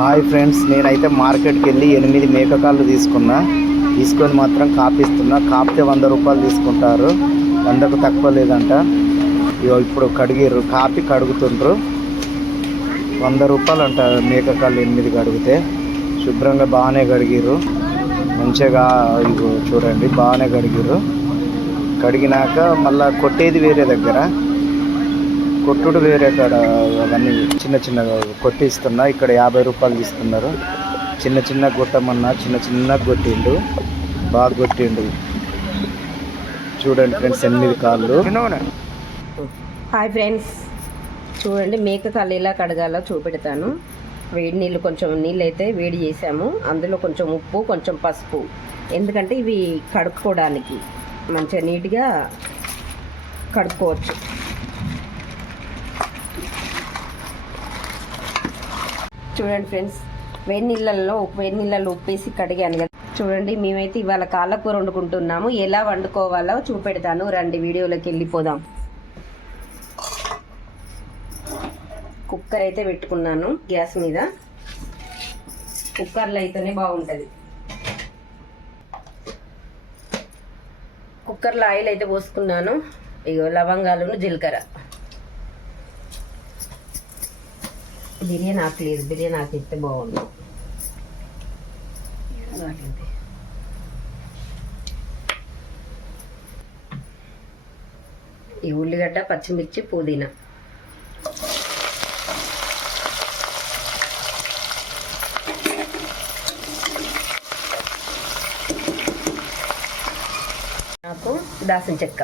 Hi friends, నేనైతే మార్కెట్కి వెళ్ళి 8 మేకకాళ్ళు తీసుకొని మాత్రం కాపిస్తున్నా. కాపితే 100 రూపాయలు తీసుకుంటారు, 100కు తక్కువ లేదంట. ఇప్పుడు కాపి కడుగుతుండ్రు, 100 రూపాయలు అంట మేకకాళ్ళు 8 కడిగితే. శుభ్రంగా బాగానే కడిగిర్రు, మంచిగా ఇగో చూడండి బాగానే కడిగినాక మళ్ళీ కొట్టేది వేరే దగ్గర, కొట్టుడు వేరే కాడ. అవన్నీ చిన్నగా కొట్టిస్తున్నా. ఇక్కడ 50 రూపాయలు తీసుకున్నారు. చిన్న కొట్టమన్నా చిన్న కొట్టిండు, బాగా కొట్టిండు. చూడండి ఫ్రెండ్స్, 8 కాళ్ళు. హాయ్ ఫ్రెండ్స్, చూడండి మేక కాళ్ళు ఎలా కడగాలో చూపెడతాను. వేడి నీళ్ళు, కొంచెం నీళ్ళు అయితే వేడి చేసాము. అందులో కొంచెం ఉప్పు, కొంచెం పసుపు, ఎందుకంటే ఇవి కడుక్కోవడానికి మంచిగా నీట్గా కడుక్కోవచ్చు. చూడండి ఫ్రెండ్స్, వేడి నీళ్ళల్లో ఉప్పేసి కడిగాను కదా. చూడండి, మేమైతే ఇవాళ కాళ్ళ కూర వండుకుంటున్నాము. ఎలా వండుకోవాలో చూపెడతాను, రండి వీడియోలోకి వెళ్ళిపోదాం. కుక్కర్ అయితే పెట్టుకున్నాను గ్యాస్ మీద. కుక్కర్లో అయితేనే బాగుంటుంది. కుక్కర్లో ఆయిల్ అయితే పోసుకున్నాను. ఇగో లవంగాలను, జీలకర్ర. బిర్యానీ ఆకు లేదు, బిర్యానీ ఆకు ఇస్తే బాగుంది. ఈ ఉల్లిగడ్డ, పచ్చిమిర్చి, పుదీనా. నాకు దాల్చిన చెక్క,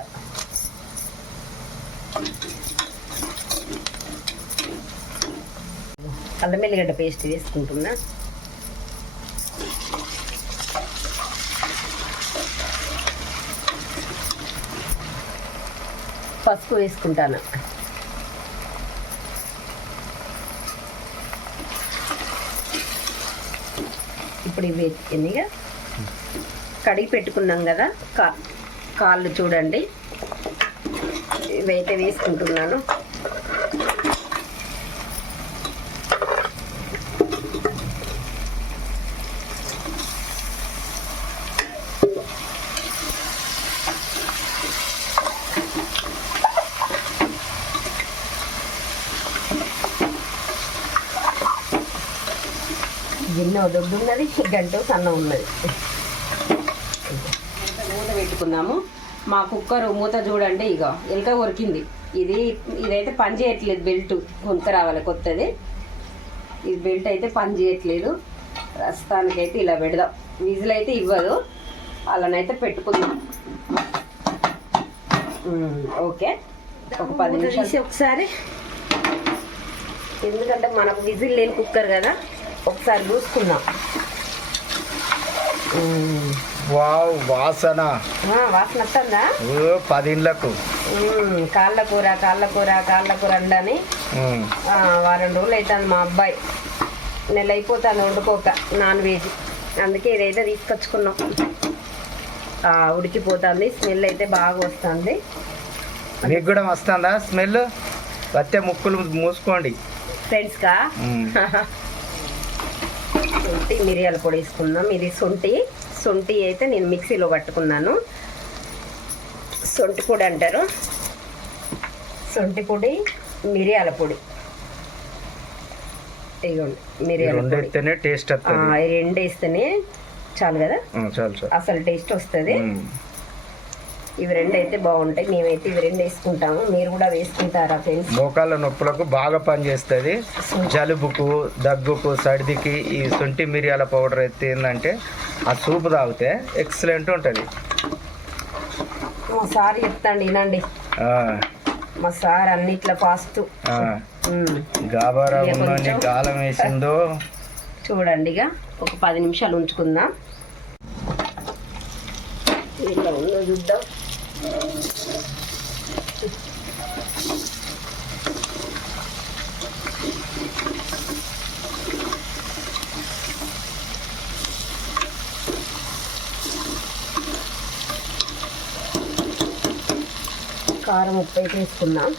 అల్లం వెల్లిగడ్డ పేస్ట్ వేసుకుంటున్నా. పసుపు వేసుకుంటాను. ఇప్పుడు ఇవి ఎన్నిగా కడిగి పెట్టుకున్నాం కదా కాళ్ళు, చూడండి ఇవైతే వేసుకుంటున్నాను. గిన్నె దొడ్డు ఉన్నది, గంట సన్న ఉన్నది. మూత పెట్టుకున్నాము. మా కుక్కర్ మూత చూడండి, ఇక ఎలక కొరికింది. ఇదైతే పని చేయట్లేదు. బెల్ట్ కొనుక్క రావాలి కొత్తది. ఇది బెల్ట్ అయితే పని చేయట్లేదు. ప్రస్తుతానికైతే ఇలా పెడదాం. విజిల్ అయితే ఇవ్వదు, అలానైతే పెట్టుకుందాం. ఓకే, ఒక 10 నిమిషాలు ఒకసారి, ఎందుకంటే మనకు విజిల్ లేని కుక్కర్ కదా, ఒకసారి చూసుకుందాం. వాసన వస్తుందా? 10 ఇండ్లకు కాళ్ళ కూర అండని వారం రోజులు అవుతుంది. మా అబ్బాయి నెల అయిపోతుంది వండుకోక నాన్ వెజ్. అందుకే ఇదైతే తీసుకొచ్చుకున్నాం. ఉడికిపోతుంది, స్మెల్ అయితే బాగా వస్తుంది. మీకు కూడా వస్తుందా స్మెల్? వస్తే ముక్కులు మూసుకోండి ఫ్రెండ్స్గా. శొంఠి, మిరియాల పొడి వేసుకుందాం. ఇది శొంఠి అయితే నేను మిక్సీలో పట్టుకున్నాను. శొంఠి పొడి అంటారు. శొంఠి పొడి, మిరియాల పొడి. ఇదిగోండి మిరియాల పొడి. టేస్ట్ ఈ 2 వేస్తేనే చాలు కదా, అసలు టేస్ట్ వస్తుంది. ఇవి 2 అయితే బాగుంటాయి. మేమైతే ఇవి 2 వేసుకుంటాము. మీరు కూడా వేసుకుంటారా ఫ్రెండ్స్? మోకాళ్ళ నొప్పులకు బాగా పనిచేస్తుంది. జలుబుకు, దగ్గుకు, సర్దికి ఈ శొంఠి మిరియాల పౌడర్ అయితే ఏంటంటే ఆ సూప్ తాగితే ఎక్సలెంట్ ఉంటుంది. మా సార్ చెప్తాండి, వినండి. మా సార్ అన్నిట్లా ఫాస్ట్. గాబారా గాలం వేసిందో చూడండి. ఇక ఒక 10 నిమిషాలు ఉంచుకుందాం. ఇలా ఉందో చూద్దాం. కారం, ఉప్పు వేసుకుందాం.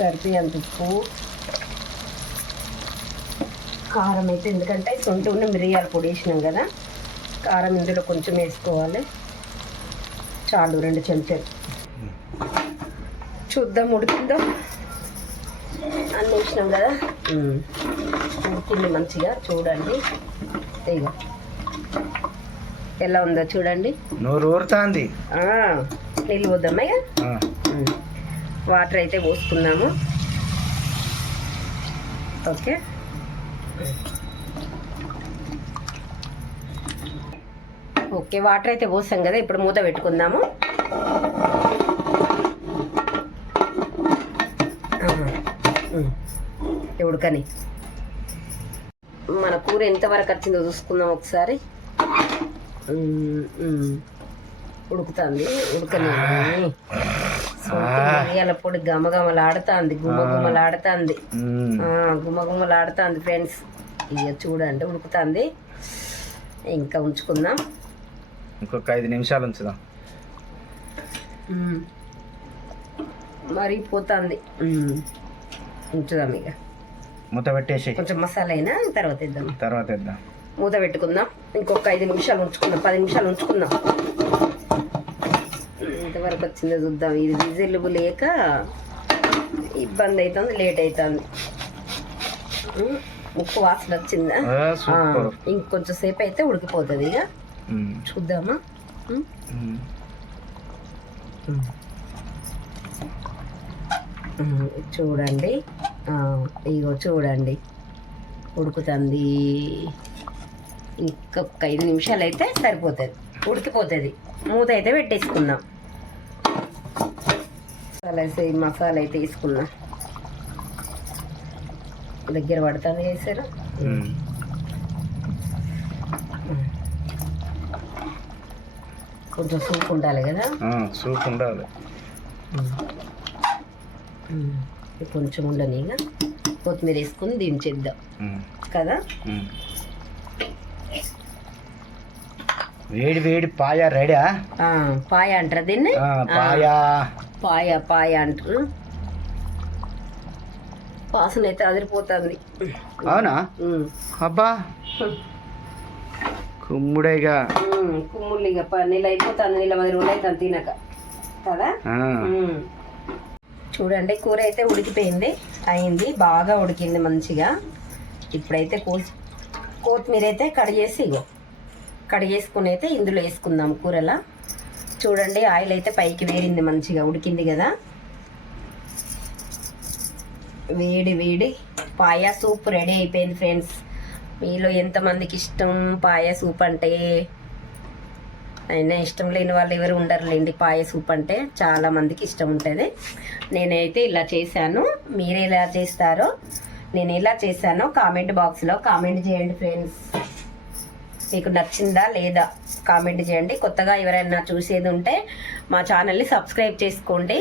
సరిపోయి అంత ఉప్పు, కారం అయితే ఎందుకంటే సొంత మిరియాల పొడి వేసినాం కదా, కారం ఇందులో కొంచెం వేసుకోవాలి చాలు, 2 చెంచాలు. చూద్దాం ఉడికిందో, అన్నీ వేసినాం కదా. ఉడికింది మంచిగా, చూడండి ఇగో ఎలా ఉందో చూడండి. నోరు ఊరుతాంది. నీళ్ళు పోద్దామా ఇక. వాటర్ అయితే పోసుకున్నాము. ఓకే, ఓకే వాటర్ అయితే పోసాం కదా, ఇప్పుడు మూత పెట్టుకుందాము. ఉడకని మన కూర ఎంతవరకు వచ్చిందో చూసుకుందాం ఒకసారి. ఉడుకుతుంది, ఉడకని మిరియాల పొడి గమగమలాడుతుంది, గుమ్మగుమ్మలాడుతుంది, గుమ్మగుమ్మలాడుతుంది ఫ్రెండ్స్. ఇక చూడండి ఉడుకుతుంది. ఇంకా ఉంచుకుందాం, ఇంకొక 5 నిమిషాలు ఉంచుదాం. మరిగిపోతుంది, ఉంచుదాం. ఇక మూత పెట్టేసి కొంచెం మసాలా అయినా తర్వాత వేద్దాం. మూత పెట్టుకుందాం, ఇంకొక 5 నిమిషాలు ఉంచుకుందాం, 10 నిమిషాలు ఉంచుకుందాం. ఎంతవరకు వచ్చిందో చూద్దాం. ఇది విజిల్ లేక ఇబ్బంది అవుతుంది, లేట్ అవుతుంది. ఉప్పు వాసన వచ్చిందా? ఇంకొంచెం సేపు అయితే ఉడికిపోతుంది. ఇక చూద్దామా. చూడండి, ఇగో చూడండి ఉడుకుతుంది. ఇంకొక 5 నిమిషాలు అయితే సరిపోతుంది, ఉడికిపోతుంది. మూత అయితే పెట్టేసుకుందాం. మసాలా అయితే వేసుకుందాం. దగ్గర పడుతుంది వేసారు. కొంచెం సూప్ ఉండాలి కదా, సూప్ ఉండాలి. కొంచెం ఉండని, ఇక కొత్తిమీర వేసుకుని దించేద్దాం కదా. వేడి వేడి పాయ రెడీ. పాయ అంటారు దీన్ని, పాయ అంటారు. వాసన అయితే అదిరిపోతుంది. అవునా? అబ్బా కుమ్ముడేగా, కుమ్ముళ్ళు ఇక నీళ్ళు అయిపోతుంది, నీళ్ళ 10 రోజులు అవుతుంది తినక కదా. చూడండి కూర అయితే ఉడికిపోయింది, అయింది, బాగా ఉడికింది మంచిగా. ఇప్పుడైతే కొత్తిమీర అయితే కడిగేసుకుని అయితే ఇందులో వేసుకుందాం కూరలా. చూడండి ఆయిల్ అయితే పైకి వేరింది, మంచిగా ఉడికింది కదా. వేడి వేడి పాయ సూప్ రెడీ అయిపోయింది ఫ్రెండ్స్. మీలో ఎంతమందికి ఇష్టం పాయ సూప్ అంటే? అయినా ఇష్టం లేని వాళ్ళు ఎవరు ఉండరులేండి. పాయ సూప్ అంటే చాలా మందికి ఇష్టం ఉంటుంది. నేనైతే ఇలా చేశాను, మీరు ఎలా చేస్తారో, నేను ఎలా చేశానో కామెంట్ బాక్స్లో కామెంట్ చేయండి ఫ్రెండ్స్. మీకు నచ్చిందా లేదా కామెంట్ చేయండి. కొత్తగా ఎవరైనా చూసేది ఉంటే మా ఛానల్ని సబ్స్క్రైబ్ చేసుకోండి.